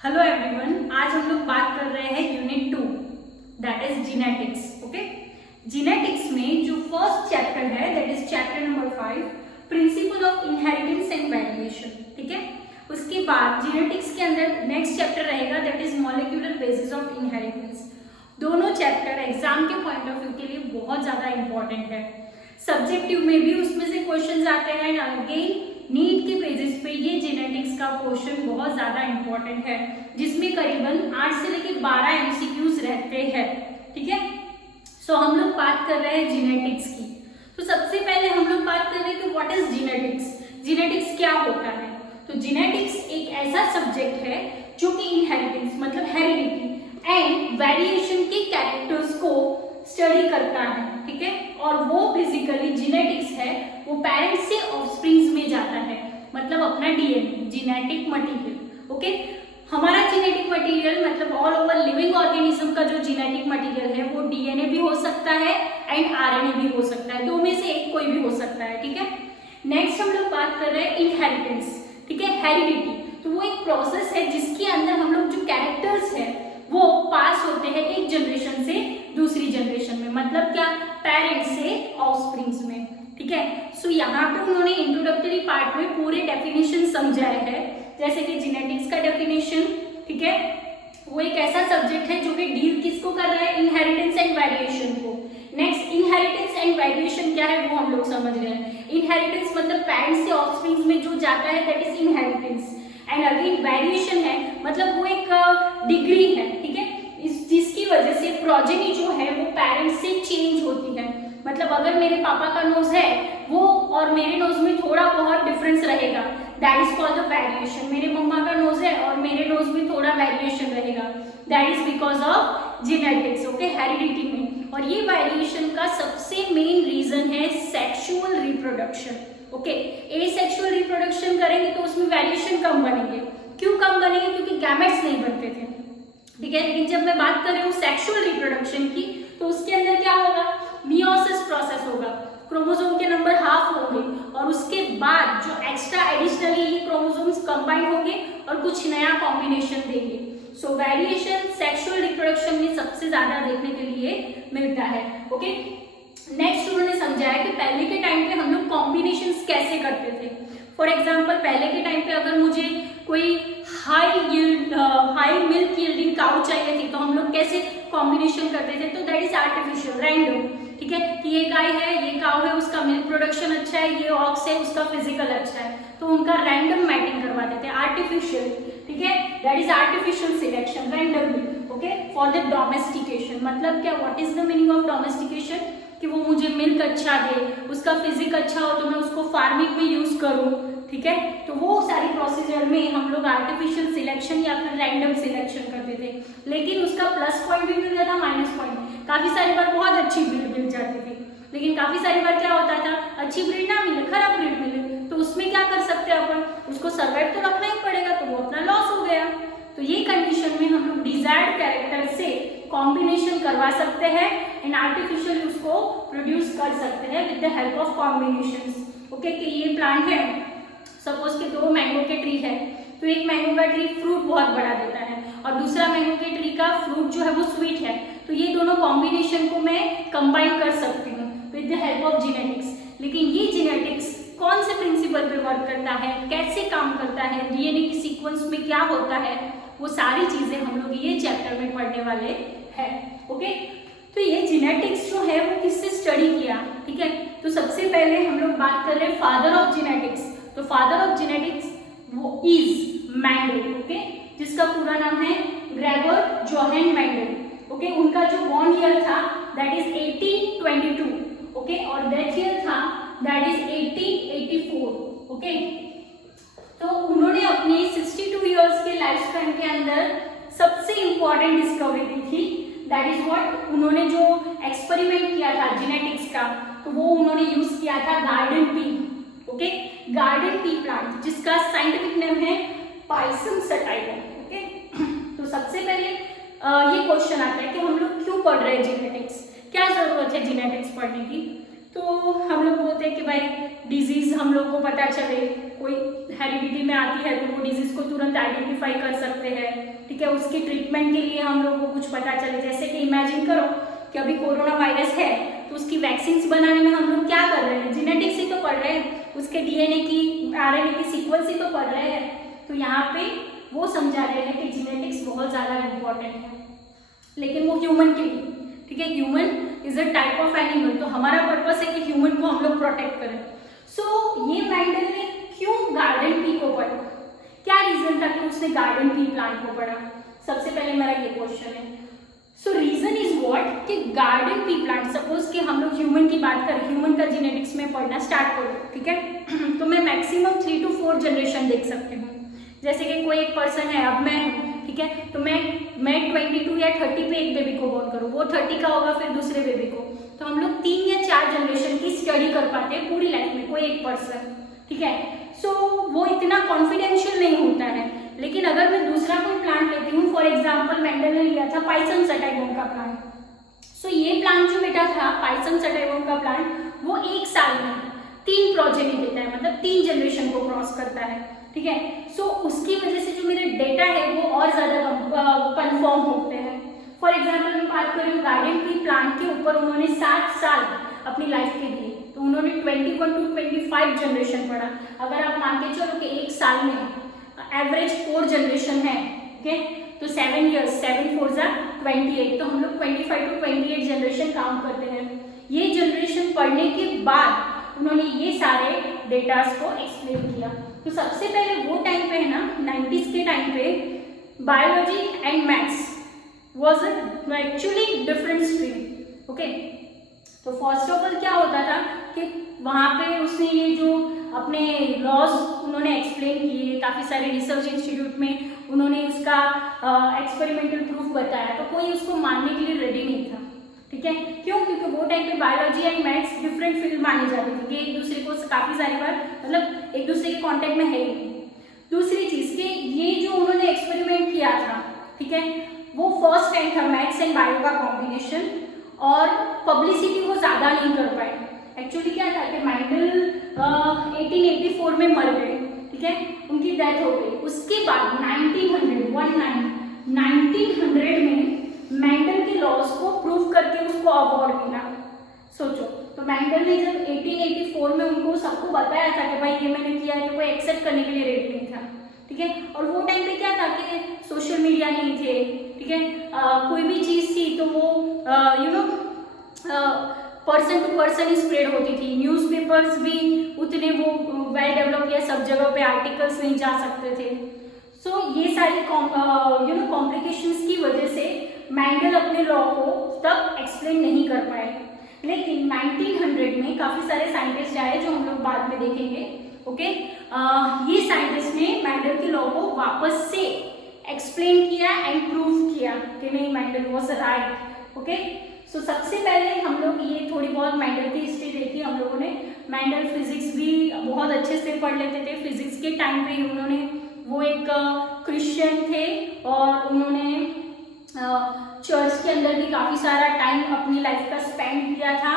Hello everyone, आज हम लोग बात कर रहे हैं unit 2 that is genetics. Okay, genetics में जो फर्स्ट चैप्टर है that is chapter number 5 principle of inheritance and variation. ठीक है, उसके बाद जीनेटिक्स के अंदर नेक्स्ट चैप्टर रहेगा that is molecular basis of inheritance. दोनों चैप्टर एग्जाम के पॉइंट ऑफ व्यू के लिए बहुत ज्यादा इंपॉर्टेंट है। सब्जेक्टिव में भी उसमें से क्वेश्चंस आते हैं एंड अगेन नीट के पेजेस पे ये जेनेटिक्स का पोर्शन बहुत ज्यादा इंपॉर्टेंट है, जिसमें करीबन 8 से लेकर 12 एमसीक्यूज रहते हैं। ठीक है, सो हम लोग बात कर रहे हैं जेनेटिक्स की। तो सबसे पहले हम लोग बात कर रहे हैं कि व्हाट इज जेनेटिक्स, जेनेटिक्स क्या होता है। तो जेनेटिक्स एक ऐसा सब्जेक्ट है जो कि इनहेरिटेंस मतलब हेरिडिटी एंड वेरिएशन के कैरेक्टर्स को स्टडी करता है। ठीक है, और वो बेसिकली जेनेटिक्स है वो पेरेंट्स से ऑफस्प्रिंग्स में जाता है, मतलब अपना डीएनए जेनेटिक मटेरियल। ओके, हमारा जेनेटिक मटेरियल मतलब ऑल ओवर लिविंग ऑर्गेनिज्म का जो जेनेटिक मटेरियल है वो डीएनए भी हो सकता है एंड आरएनए भी हो सकता है, दो में से एक कोई भी हो सकता है। ठीक है, नेक्स्ट हम लोग बात कर रहे हैं इनहेरिटेंस। ठीक है, हेरिडिटी तो वो एक प्रोसेस है जिसके अंदर हम लोग जो कैरेक्टर्स है वो पास होते हैं एक जनरेशन से दूसरी जनरेशन में, मतलब क्या, पेरेंट्स से ऑफस्प्रिंग्स में। ठीक है, सो यहाँ पे उन्होंने इंट्रोडक्टरी पार्ट में पूरे डेफिनेशन समझाए हैं, जैसे कि जेनेटिक्स का डेफिनेशन। ठीक है, वो एक ऐसा सब्जेक्ट है जो कि डील किसको कर रहा है, इनहेरिटेंस एंड वेरिएशन को। नेक्स्ट, इनहेरिटेंस एंड वेरिएशन क्या है वो हम लोग समझ रहे हैं। इनहेरिटेंस मतलब पेरेंट्स से ऑफस्प्रिंग्स में जो जाता है that is inheritance, and again variation है मतलब वो एक डिग्री है। ठीक है, जिसकी वजह से प्रोजेनी जो है वो पेरेंट्स से चेंज होती है। मतलब अगर मेरे पापा का नोज है वो और मेरे नोज में थोड़ा बहुत डिफरेंस रहेगा, that is called the variation. मेरे मम्मा का नोज है और मेरे नोज में थोड़ा वेरिएशन रहेगा, that is because of genetics. Okay, heredity में। और ये वेरिएशन का सबसे मेन रीजन है sexual reproduction. Okay, asexual reproduction करेंगे तो उसमें वेरिएशन कम बनेंगे। क्यों कम बनेंगे? क्योंकि गैमेट्स नहीं बनते थे। ठीक है, लेकिन जब मैं बात कर रही हूँ सेक्सुअल रिप्रोडक्शन की तो उसके अंदर क्या होगा, मियोसिस प्रोसेस होगा, क्रोमोसोम के नंबर हाफ होंगे और उसके बाद जो एक्स्ट्रा एडिशनली ये क्रोमोसोम्स कंबाइन होंगे और कुछ नया कॉम्बिनेशन देंगे। सो वेरिएशन सेक्सुअल रिप्रोडक्शन में सबसे ज्यादा देखने के लिए मिलता है। ओके, नेक्स्ट उन्होंने समझाया कि पहले के टाइम पे हम लोग कॉम्बिनेशंस कैसे करते थे। फॉर एग्जाम्पल, पहले के टाइम पे अगर मुझे कोई हाई मिल्क यील्डिंग काउ चाहिए थी तो हम लोग कैसे कॉम्बिनेशन करते थे, तो दैट इज आर्टिफिशियल, रैंडम। ठीक है, कि ये गाय है, ये काउ है, उसका मिल्क प्रोडक्शन अच्छा है, ये ऑक्स है, उसका फिजिकल अच्छा है, तो उनका रैंडम मैटिंग करवाते थे, आर्टिफिशियल। ठीक है, that is artificial selection, randomly. Okay, for the domestication मतलब क्या, what is the meaning of domestication, कि वो मुझे मिल्क अच्छा दे, उसका फिजिक अच्छा हो तो मैं उसको फार्मिंग में यूज करूं। ठीक है, तो वो सारी प्रोसीजर में हम लोग आर्टिफिशियल सिलेक्शन या फिर रैंडम सिलेक्शन करते थे, लेकिन उसका प्लस पॉइंट भी मिल जाता, माइनस पॉइंट। काफी सारी बार बहुत अच्छी ब्रीड मिल जाती थी, लेकिन काफी सारी बार क्या होता था, अच्छी ब्रीड ना मिले, खराब ब्रीड मिले, तो उसमें क्या कर सकते हैं अपन, उसको सर्वाइव तो रखना ही पड़ेगा, तो वो अपना लॉस हो गया। तो ये कंडीशन में हम लोग डिजायर्ड कैरेक्टर से कॉम्बिनेशन करवा सकते हैं एंड आर्टिफिशियल उसको प्रोड्यूस कर सकते हैं with the help of combinations. Okay, कि ये प्लांट है, सपोज कि 2 मैंगो के ट्री है, तो एक मैंगो का ट्री फ्रूट बहुत बड़ा देता है और दूसरा मैंगो के ट्री का फ्रूट जो है वो स्वीट है, तो ये दोनों कॉम्बिनेशन को मैं कंबाइन कर सकती हूँ with the help of genetics. लेकिन ये जेनेटिक्स कौन से प्रिंसिपल पे वर्क करता है, कैसे काम करता है, डीएनए की सीक्वेंस में क्या होता है, वो सारी चीजें हम लोग ये चैप्टर में पढ़ने वाले हैं। ओके, तो ये जेनेटिक्स जो है वो किससे स्टडी किया। ठीक है, तो सबसे पहले हम लोग बात कर रहे हैं फादर ऑफ जेनेटिक्स। तो फादर ऑफ जेनेटिक्स वो इज मेंडल। ओके, जिसका पूरा नाम है ग्रेगर जोहान मेंडल। ओके, उनका जो बॉर्न ईयर था दैट इज 1822। ओके, और डेथ ईयर था दैट इज 1884। ओके, तो उन्होंने अपने 62 इयर्स के लाइफ स्पैन के अंदर सबसे इंपॉर्टेंट डिस्कवरी दी थी, दैट इज व्हाट, उन्होंने जो एक्सपेरिमेंट किया था जेनेटिक्स का, तो वो उन्होंने यूज किया था garden pea. Okay, garden pea plant जिसका साइंटिफिक नेम है पाइसम सटाइवम। ओके, तो सबसे पहले ये क्वेश्चन आता है कि हम लोग क्यों पढ़ रहे हैं जेनेटिक्स, क्या जरूरत है जेनेटिक्स पढ़ने की। तो हम लोग बोलते हैं कि भाई डिजीज हम लोग को पता चले, कोई हेरिडिटी में आती है तो वो डिजीज को तुरंत आइडेंटिफाई कर सकते हैं, ठीक है। उसके ट्रीटमेंट के लिए हम लोग को कुछ पता चले, जैसे कि इमेजिन करो कि अभी कोरोना वायरस है तो उसकी वैक्सीन बनाने में हम लोग क्या कर रहे हैं, जेनेटिक्स ही तो पढ़ रहे हैं, उसके डीएनए की आरएनए की सीक्वेंस ही तो पढ़ रहे हैं। तो यहाँ पे वो समझा रहे हैं कि जेनेटिक्स बहुत ज़्यादा इम्पोर्टेंट है, लेकिन वो ह्यूमन के लिए, ठीक है। Human is a type of animal, तो हमारा पर्पस है कि ह्यूमन को हम लोग प्रोटेक्ट करें। सो ये मेंडल ने क्यों गार्डन पी को पढ़ा, क्या रीजन था कि उसने गार्डन पी प्लांट को पढ़ा, सबसे पहले मेरा ये क्वेश्चन है। सो रीजन इज व्हाट कि गार्डन पी प्लांट, सपोज कि हम लोग ह्यूमन की बात करें, ह्यूमन का जेनेटिक्स में पढ़ना स्टार्ट करो, ठीक है। तो मैं मैक्सिमम 3 to 4 जनरेशन देख सकती हूँ। जैसे कि कोई एक पर्सन है, अब मैं हूँ, ठीक है, तो मैं 22 या 30 पे एक बेबी को बॉर्न करूँ, वो 30 का होगा फिर दूसरे बेबी को, तो हम लोग 3 या 4 जनरेशन की स्टडी कर पाते हैं पूरी लाइफ में, कोई एक पर्सन, ठीक है। सो वो इतना कॉन्फिडेंशियल नहीं होता है। लेकिन अगर मैं दूसरा कोई प्लांट लेती हूँ, फॉर एग्जाम्पल मेंडल ने लिया था पाइसम सटाइवम का प्लांट। सो ये प्लांट जो बेटा था पाइसम सटाइवम का प्लांट, वो 1 साल में 3 प्रोजेनी देता है, मतलब 3 जनरेशन को क्रॉस करता है, ठीक है। सो उसकी वजह से जो मेरे डेटा है वो और ज्यादा कन्फर्म होते हैं। फॉर एग्जाम्पल मैं बात करूँ गार्डन की प्लांट के ऊपर उन्होंने 7 साल अपनी लाइफ के दिए, तो उन्होंने 21 to 25 जनरेशन पढ़ा। अगर आप मान के चलो कि 1 साल में एवरेज 4 जनरेशन है, ठीक है, तो 7 years 7 4 28, तो हम लोग 25 to 28 जनरेशन काउंट करते हैं। ये जनरेशन पढ़ने के बाद उन्होंने ये सारे डेटास को एक्सप्लेन किया। तो सबसे पहले वो टाइम पे है ना, 90s के टाइम पे biology and maths was actually different stream, okay. तो फर्स्ट ऑफ ऑल क्या होता था कि वहाँ पे उसने ये जो अपने लॉज उन्होंने एक्सप्लेन किए, काफ़ी सारे रिसर्च इंस्टीट्यूट में उन्होंने उसका एक्सपेरिमेंटल प्रूफ बताया, तो कोई उसको मानने के लिए रेडी नहीं था, ठीक है। क्यों? क्योंकि वो टाइम पे biology and maths different field मानी जाती थी कि एक दूसरे को काफ़ी सारी बार मतलब एक दूसरे के कॉन्टेक्ट में है ही नहीं। दूसरी चीज़ कि ये जो उन्होंने एक्सपेरिमेंट किया था, ठीक है, वो फर्स्ट टाइम था मैथ्स एंड बायो का कॉम्बिनेशन, और पब्लिसिटी वो ज़्यादा नहीं कर पाए। एक्चुअली क्या था कि मेंडल 1884 में मर गए, ठीक है, उनकी डेथ हो गई। उसके बाद 1900 में मेंडल के लॉज को प्रूव करके उसको अवार्ड मिला। सोचो, तो मेंडल ने जब 1884 में उनको सबको बताया था कि भाई ये मैंने किया है, तो कोई एक्सेप्ट करने के लिए रेडी नहीं था, ठीक है। और वो टाइम पे क्या था कि सोशल मीडिया नहीं थे, ठीक है, कोई भी चीज़ थी तो वो पर्सन टू पर्सन स्प्रेड होती थी। न्यूज़पेपर्स भी उतने वो वेल डेवलप या सब जगह पे आर्टिकल्स नहीं जा सकते थे। सो ये सारी कॉम्प्लिकेशंस की वजह से मेंडल अपने लॉ को तब एक्सप्लेन नहीं कर पाए। लेकिन 1900 में काफ़ी सारे साइंटिस्ट आए जो हम लोग बाद में देखेंगे, ओके। ये साइंटिस्ट ने मेंडल के लॉ को वापस से एक्सप्लेन किया एंड प्रूव किया कि नहीं मेंडल वाज राइट, ओके। सो सबसे पहले हम लोग ये थोड़ी बहुत मेंडल की हिस्ट्री देखी हम लोगों ने। मेंडल फिजिक्स भी बहुत अच्छे से पढ़ लेते थे। फिजिक्स के टाइम पे उन्होंने वो एक क्रिश्चियन थे और उन्होंने चर्च के अंदर भी काफ़ी सारा टाइम अपनी लाइफ का स्पेंड किया था,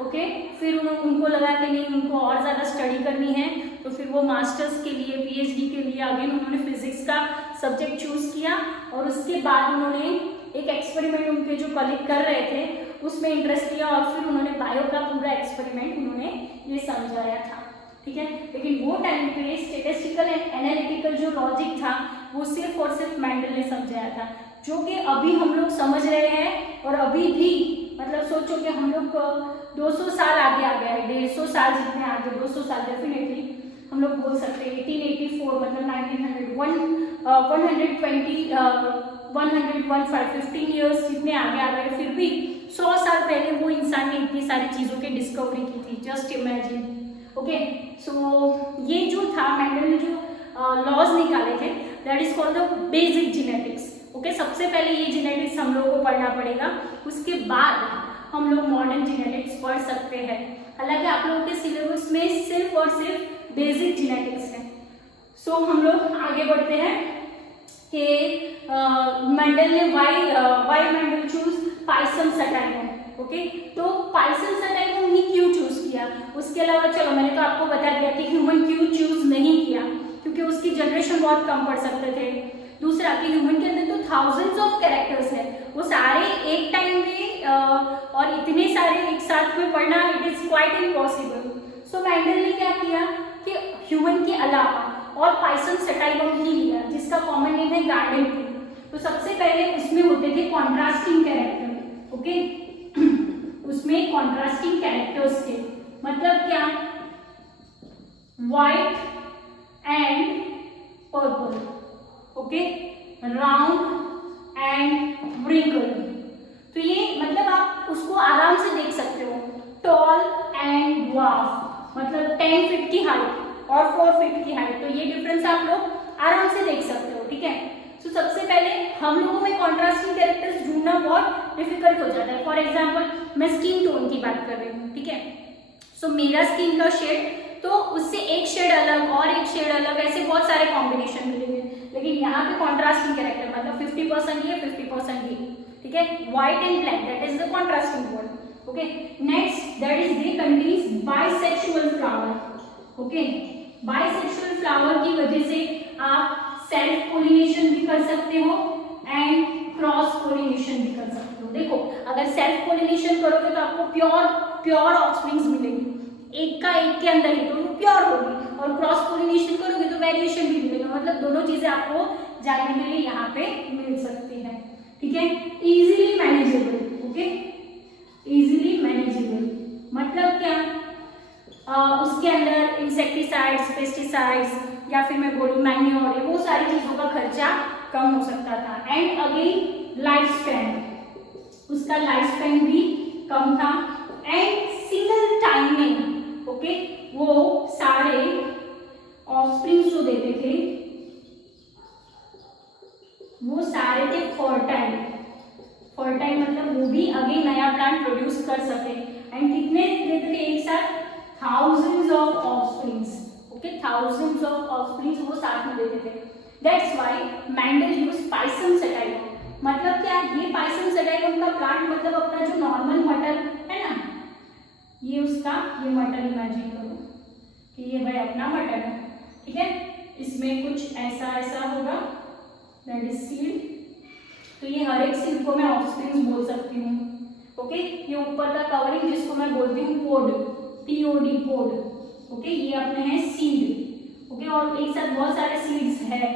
ओके। फिर उनको लगा कि नहीं उनको और ज़्यादा स्टडी करनी है, तो फिर वो मास्टर्स के लिए पीएचडी के लिए अगेन उन्होंने फिजिक्स का सब्जेक्ट चूज किया। और उसके बाद उन्होंने एक एक्सपेरिमेंट उनके जो कलीग कर रहे थे उसमें इंटरेस्ट लिया और फिर उन्होंने बायो का पूरा एक्सपेरिमेंट उन्होंने ये समझाया था, ठीक है। लेकिन वो टाइम पे स्टेटिस्टिकल एंड एनालिटिकल जो लॉजिक था वो सिर्फ और सिर्फ मेंडल ने समझाया था, जो कि अभी हम लोग समझ रहे हैं। और अभी भी मतलब सोचो कि हम लोग 200 साल आगे आ गया है, 150 साल जितने आगे, 200 साल डेफिनेटली हम लोग बोल सकते हैं। 1884 मतलब 15 ईयर्स जितने आगे आ गए, फिर भी 100 साल पहले वो इंसान ने इतनी सारी चीज़ों की डिस्कवरी की थी, जस्ट इमेजिन, ओके। सो ये जो था मेंडल ने जो लॉज निकाले थे, that is called the basic genetics, okay. सबसे पहले ये जेनेटिक्स हम लोग को पढ़ना पड़ेगा, उसके बाद हम लोग मॉडर्न जेनेटिक्स पढ़ सकते हैं। हालांकि आप लोगों के सिलेबस में सिर्फ और सिर्फ बेसिक जेनेटिक्स है। सो हम लोग आगे बढ़ते हैं कि मेंडल ने why Mendel choose Pisum sativum, okay. तो पाइसम सटाइवम ही क्यों चूज किया? उसके अलावा चलो मैंने तो आपको बता दिया कि ह्यूमन क्यों चूज नहीं किया, बहुत कम पढ़ सकते थे। दूसरा कि ह्यूमन के अंदर तो थाउजेंड्स ऑफ कैरेक्टर्स है, वो सारे एक टाइम में और इतने सारे एक साथ में पढ़ना it is quite impossible. So Mendel ने क्या किया कि ह्यूमन के अलावा और पाइसन सेटाइलम ही लिया, जिसका कॉमन नेम है गार्डन ट्री। तो सबसे पहले उसमें होते थे कॉन्ट्रास्टिंग कैरेक्टर, ओके उसमें कॉन्ट्रास्टिंग कैरेक्टर्स थे, मतलब क्या, white and purple, okay, round and wrinkle. तो ये मतलब आप उसको आराम से देख सकते हो। टॉल एंड ड्वार्फ, मतलब 10 फीट की हाइट और 4 फीट की हाइट, तो ये डिफरेंस आप लोग आराम से देख सकते हो, ठीक है। तो सबसे पहले हम लोगों में कॉन्ट्रास्टिंग कैरेक्टर्स ढूंढना बहुत डिफिकल्ट हो जाता है। फॉर एग्जाम्पल मैं स्किन टोन की बात कर रही हूँ, ठीक है। सो मेरा स्किन का शेड, तो उससे एक शेड अलग और एक शेड अलग, ऐसे बहुत सारे कॉम्बिनेशन मिलेंगे। लेकिन यहाँ पे कॉन्ट्रास्टिंग कैरेक्टर मतलब 50% ये 50% ये, ठीक है। White and black, that is the contrasting word, okay. Next that is they contains bisexual flower, okay. Bisexual flower की वजह से आप सेल्फ पोलिनेशन भी कर सकते हो एंड क्रॉस पोलिनेशन भी कर सकते हो। देखो अगर सेल्फ पोलिनेशन करोगे तो आपको प्योर ऑफस्प्रिंग्स मिलेगी, एक का एक के अंदर ही, तो वो प्योर होगी। और क्रॉस पोलिनेशन करोगे तो वेरिएशन भी मिलेगा, मतलब दोनों चीजें आपको जानने के लिए यहाँ पे मिल सकती है, ठीक है। Easily manageable, okay, easily manageable मतलब क्या, उसके अंदर इंसेक्टिसाइड्स, पेस्टिसाइड्स या फिर मैं बोलूँ मैन्योर, वो सारी चीजों का खर्चा कम हो सकता था। एंड अगेन लाइफ स्पैन, उसका लाइफ स्पैन भी कम था। एंड सिंगल टाइम में, ओके, वो सारे ऑफस्प्रिंग जो देते थे वो सारे थे फर्टाइल। फर्टाइल मतलब वो भी अगेन नया प्लांट प्रोड्यूस कर सके। एंड कितने देते थे एक साथ, thousands of offsprings, okay, thousands of offsprings वो साथ में देते थे। That's why Mendel used pisum sativum. मतलब क्या, ये पाइसन सेटाइलम का प्लांट मतलब अपना जो नॉर्मल मटर है ना, ये उसका ये मटर इमेजिन करो कि ये भाई अपना मटर है, ठीक है। इसमें कुछ ऐसा ऐसा होगा, दैट इज सीड। तो ये हर एक सीड को मैं ऑफस्प्रिंग्स बोल सकती हूँ, ओके। ये ऊपर का कवरिंग जिसको मैं बोलती हूँ पोड, POD, पोड, ओके, ये अपने हैं सीड, ओके। और एक साथ बहुत सारे सीड्स है।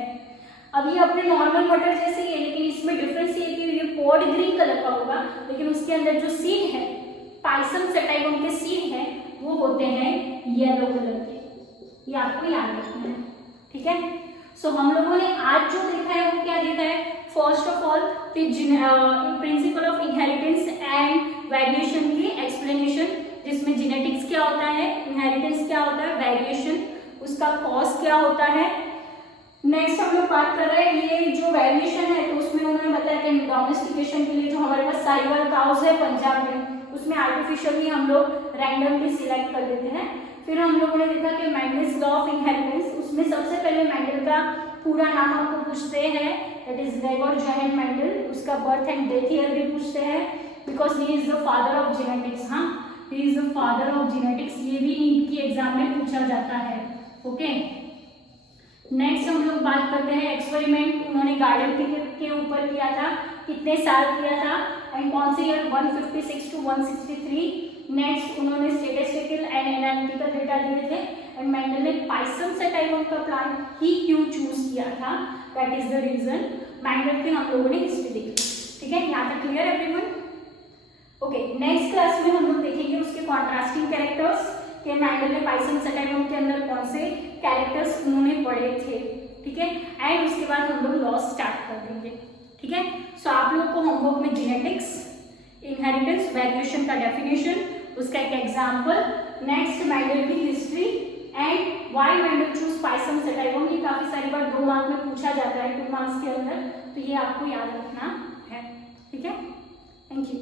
अब ये अपने नॉर्मल मटर जैसे ही है, लेकिन इसमें डिफरेंस ये है कि ये पोड ग्रीन कलर का होगा, लेकिन उसके अंदर जो सीड है, पाइसन सेटाइलम के सीड है, वो होते हैं येलो कलर के। ये आपको याद रखना है, ठीक है। सो हम लोगों ने आज जो देखा है वो क्या देखा है, first of all principle of inheritance and variation की एक्सप्लेनेशन, जिसमें जेनेटिक्स क्या होता है, इनहेरिटेंस क्या होता है, वेरिएशन उसका कॉज क्या होता है। नेक्स्ट हम लोग बात कर रहे हैं ये जो वेरिएशन है, तो उसमें उन्होंने बताया कि डोमेस्टिकेशन के लिए जो हमारे पास साहिवाल काउज है पंजाब में, उसमें आर्टिफिशियली हम लोग रैंडमली सिलेक्ट कर देते हैं। फिर हम लोगों ने देखा कि मैंडल्स लॉ ऑफ इनहेरिटेंस, उसमें सबसे पहले मैंडल का पूरा नाम आपको पूछते हैं, that is Gregor Johann Mendel. उसका बर्थ एंड डेथ ईयर भी पूछते हैं, because he is the father of genetics. हाँ, he is the father of genetics, ये भी नीट की एग्जाम में पूछा जाता है, ओके। नेक्स्ट हम लोग बात करते हैं एक्सपेरिमेंट, उन्होंने गार्डन के ऊपर किया था, कितने साल किया था एंड कौन से ईयर 156 to 163। नेक्स्ट उन्होंने स्टैटिस्टिकल एंड एनालिटिकल डेटा दिए थे। एंड मैंडल ने पाइसन सेटाइलम का प्लांट ही क्यों चूज किया था, that is the reason. Mendel की हम लोगों ने हिस्ट्री देखी, ठीक है। यहाँ तक clear everyone, okay. Next class में हम लोग देखेंगे उसके कॉन्ट्रास्टिंग कैरेक्टर्स, कि मैंडल ने पाइसन सेटाइलम के अंदर कौन से कैरेक्टर्स उन्होंने पढ़े थे, ठीक है। एंड उसके बाद हम लोग लॉ स्टार्ट कर देंगे, ठीक है। सो आप लोग को होमवर्क में जेनेटिक्स, इनहेरिटेंस, वेरिएशन का डेफिनेशन, उसका एक एग्जाम्पल, नेक्स्ट मैंडल की history and why Mendel choose pisum sativum, ये काफी सारी बार 2 मार्क्स में पूछा जाता है, 2 मार्क्स के अंदर, तो ये आपको याद रखना है, ठीक है। Thank you.